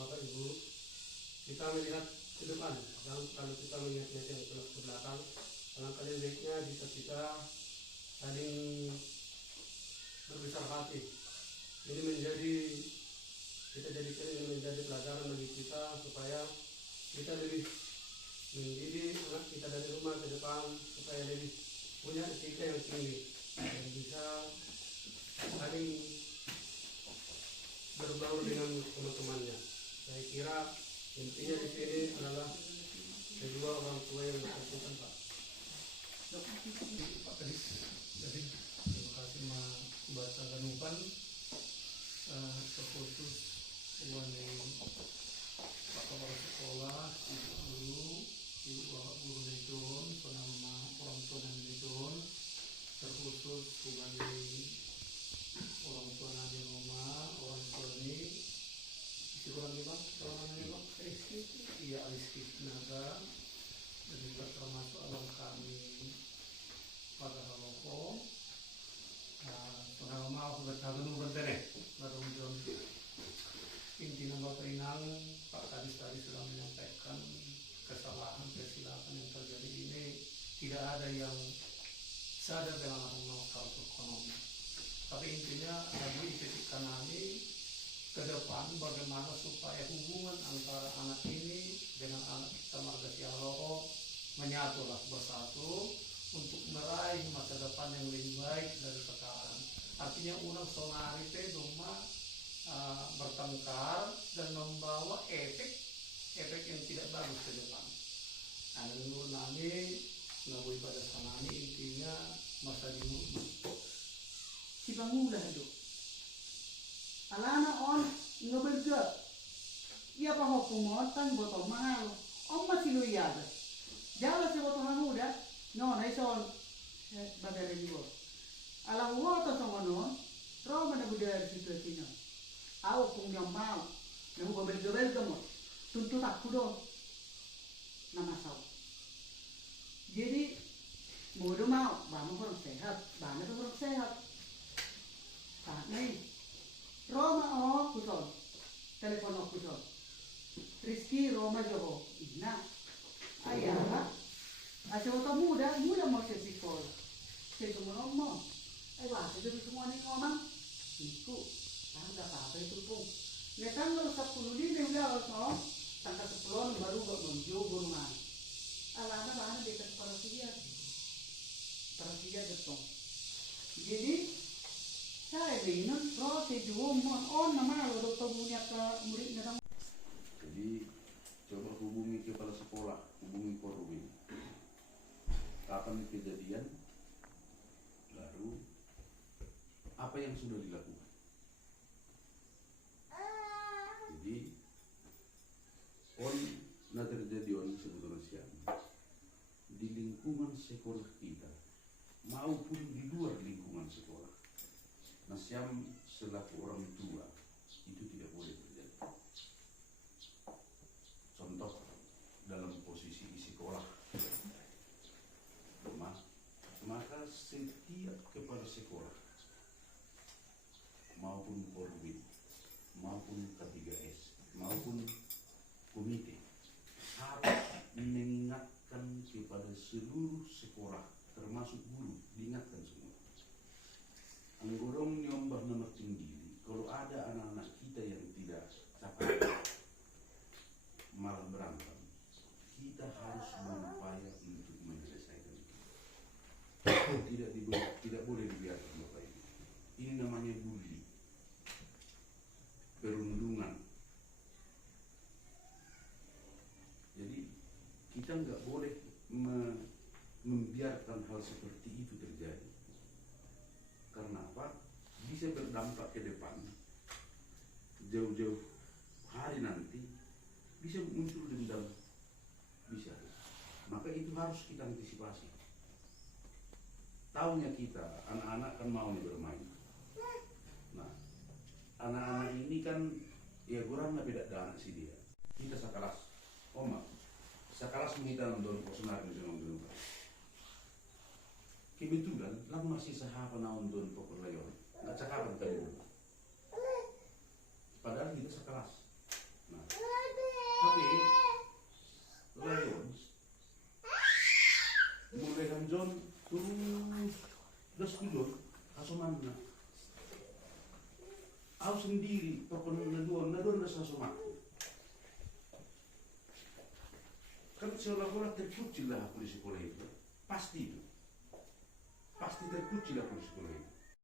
Bapak Ibu, kita melihat ke depan. Kalau kita melihat yang ke belakang, alangkah lebih baiknya jika kita saling berbesar hati. Ini kita jadikan ini menjadi pelajaran bagi kita supaya kita lebih mendidik anak kita dari rumah ke depan supaya lebih punya etika yang tinggi dan bisa saling berbaur dengan teman-temannya. Saya kira intinya di sini adalah kedua orang tua yang bersangkutan, Pak. Pak Kadis, jadi terima kasih membaca ganupan terkhusus wani Pak Kepala Sekolah, Ibu Guru, Ibu Bapak Guru Lidun, penama orang tua dan Lidun, terkhusus wani orang tua di rumah, orang tua ini kurang nih Bang, orang ini Bang, Rizky, iya Rizky Naga, dan juga termasuk alam kami pada Haloko. Pernah mau bertanggung bertere, baru jam intinya Bapak Inang, Pak Kadis tadi sudah menyampaikan kesalahan kesilapan yang terjadi ini tidak ada yang sadar dengan hal ekonomi. Tapi intinya lagi titik kanali ke depan bagaimana supaya hubungan antara anak ini dengan anak kita Marga Sialoho menyatulah bersatu untuk meraih masa depan yang lebih baik dari sekarang. Artinya unang sonari teh rumah bertengkar dan membawa efek yang tidak bagus ke depan. Nah, menurut kami ngabui pada sanani intinya masa di si bangulah itu. Alana on ngoberga. Ia pa hopumon tan botol mahal. Om masih lu ada. Jala si botol muda. No, na ison bagare liwo. Ala woto songono, Roma na budaya situasinya. Aku pun yang mau, yang gobel kamu. Tuntut aku dong. Nama saw. Jadi muda mau, bangun orang sehat, bangun orang sehat. Saat ini Roma oh kusol, telepon oh kusol. Rizky Roma Joho, ina, ayah, asal muda mau sekolah, semua ngomong, wah jadi semua nih ngomong, itu, tangga apa itu pun, ya tanggal 10 ini udah no, tanggal 10 baru menuju rumah, alana bahan dekat parasiat detong, jadi saya bingung, proses juga on nama lo dokter punya ke muridnya. Jadi coba hubungi kepala sekolah, hubungi Korwin. Kapan kejadian? Lalu apa yang sudah dilakukan? Jadi na terjadi sebetulnya siapa di lingkungan sekolah kita maupun di luar lingkungan sekolah. Nah, siam selaku orang tua itu tidak boleh terjadi. Contoh dalam posisi di sekolah, maka setiap kepala sekolah maupun Korwin maupun K3S maupun komite harus mengingatkan kepada seluruh sekolah termasuk guru, diingatkan semua. Anggorong nyombah nomor tinggi, kalau ada anak-anak kita yang tidak capai malah berantem, kita harus berupaya untuk menyelesaikan itu. Tidak boleh dibiarkan Bapak Ibu. Ini namanya bully, perundungan. Jadi kita nggak boleh membiarkan hal seperti itu terjadi. Karena apa? Bisa berdampak ke depan. Jauh-jauh hari nanti bisa muncul dendam. Bisa. Maka itu harus kita antisipasi. Taunya kita, anak-anak kan mau bermain. Nah, anak-anak ini kan ya kurang beda dengan si dia. Kita sekelas, Oma, sekelas kita nonton kosenar di sana. Kebetulan, lang masih sahabat nonton pokok layon, nggak cakapan kali. Padahal kita sekelas. Nah, sekolah asomana. Aku sendiri pokoknya naduan nasa somaku. Kan seolah-olah terkucil lah aku di sekolah itu. Pasti itu. Pasti terkucil aku di sekolah itu.